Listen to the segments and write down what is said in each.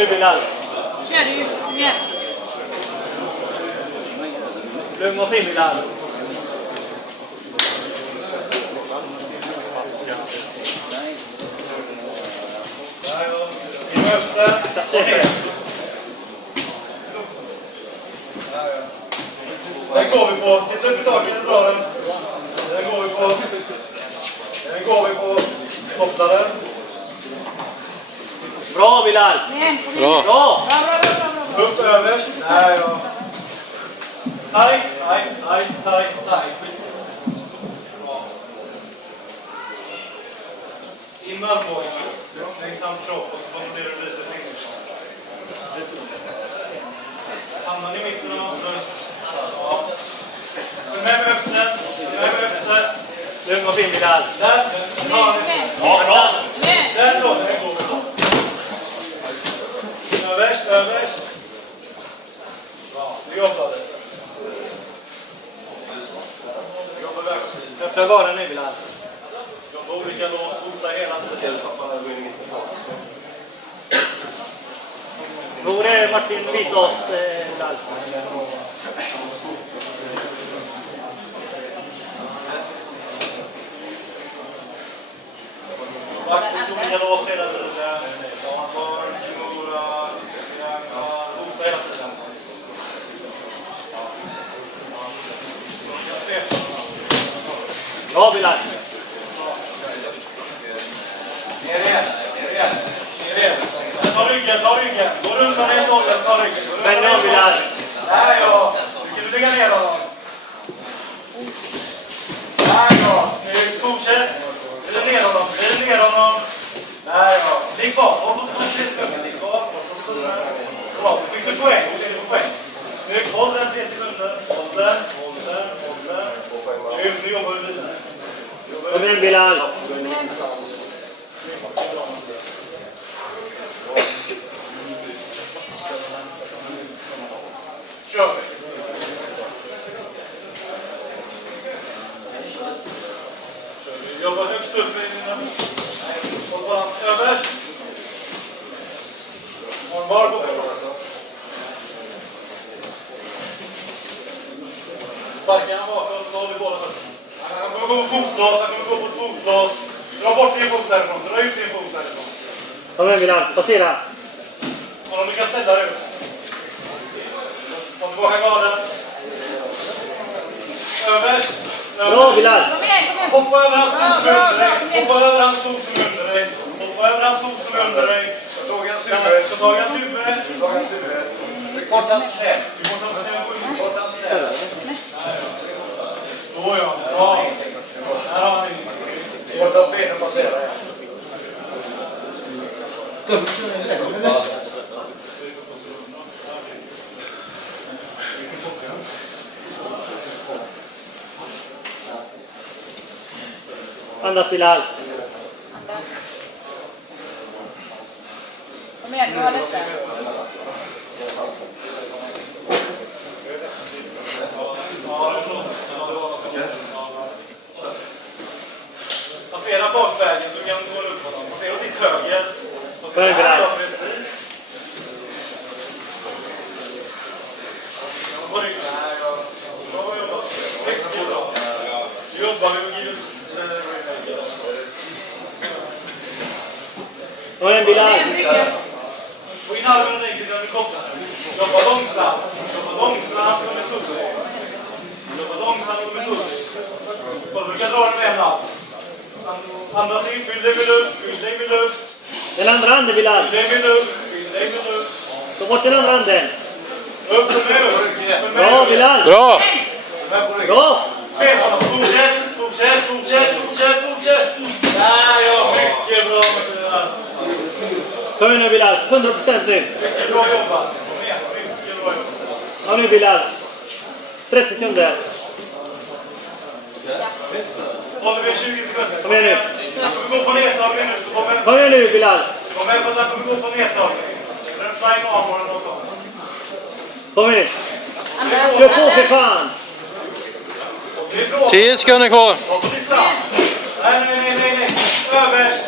nu Bilal. Kör du igen. Lugn och fin Bilal. Den går vi på. Titta upp i taket, dra den. Den går vi på. Den går vi på. Kopplaren. Bra Bilal. Bra. Bra. Upp överst. Nej, ja. Tight. Bra. In med armbågen. Längs hans kropp och så kontrollerar du sig fingret. Hamnar i mitten av bröst. Ja. Följ med öppnet. Lugn och fin Bilal. Där. Ja, bra. Där då, den går vi på. Överst. Bra, du jobbade. Jobbar verkligen. Kör bara nu Bilal. Jobbar olika lås, fota hela tiden. Borde Martin visa oss Bilal? Olika lås hela tiden. Var, Kimura, fota hela tiden. Bra Bilal. Ner igen. Ta ryggen. Gå runt på rätt håll, ta ryggen. Men nu Bilal. Där ja. Du kan lägga ner honom. Där ja. Snyggt. Fortsätt. Eller ner honom. Där ja. Ligg kvar. Håll positionen 3 sekunder. Bra. Fick du poäng? Snyggt. Håll den 3 sekunder. Håll den. Nu jobbar vi vidare. Kom igen Bilal. Kör vi. Jobba högst upp med håll balans överst. Armbar på. Sparkar han bakåt så håller vi båda först. Han kommer gå på fotlås. Dra bort din fot därifrån. Dra ut din fot därifrån. Kom igen Bilal. Passera. Om du kan ställa dig upp. Kom tillbaka garden. Överst. Bra Bilal. Hoppa över hans fot som är under dig. Hoppa över hans fot som är under dig. Ta tag i hans huvud. Bort hans knä. Så ja, bra. Här har ni. Bort hans ben och passera. Andas Bilal. Kom igen, du har detta. Passera bakvägen så kan du gå upp honom. Passera åt ditt höger. Följ Bilal. Precis. Bra jobbat. Mycket bra. Nu jobbar vi med Kom igen Bilal. få in armen enkelt när du kopplar. Jobba långsamt och metodiskt. Du kan dra den med en hand. Andas in, fyll dig med luft. Den andra handen Bilal. Fyll dig med luft. Ta bort den andra handen. Upp och med upp. Bra Bilal. Bra! Bra. Fortsätt. Där ja, mycket bra. Kom igen nu Bilal. 100% nu. Mycket bra jobbat. Mycket bra jobbat. Ja nu Bilal. 30 sekunder. Håller vi 20 sekunder. Kom igen nu. Han kommer gå på nedtagning nu. Så Kom igen nu Bilal. kom med på att han kommer gå på nedtagning. Det är en flying armor eller något sånt. Kom igen. Kör på för fan. 10 sekunder kvar. Nej. Överst.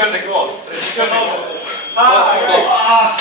sekunder kvar. 3 sekunder kvar. Ah,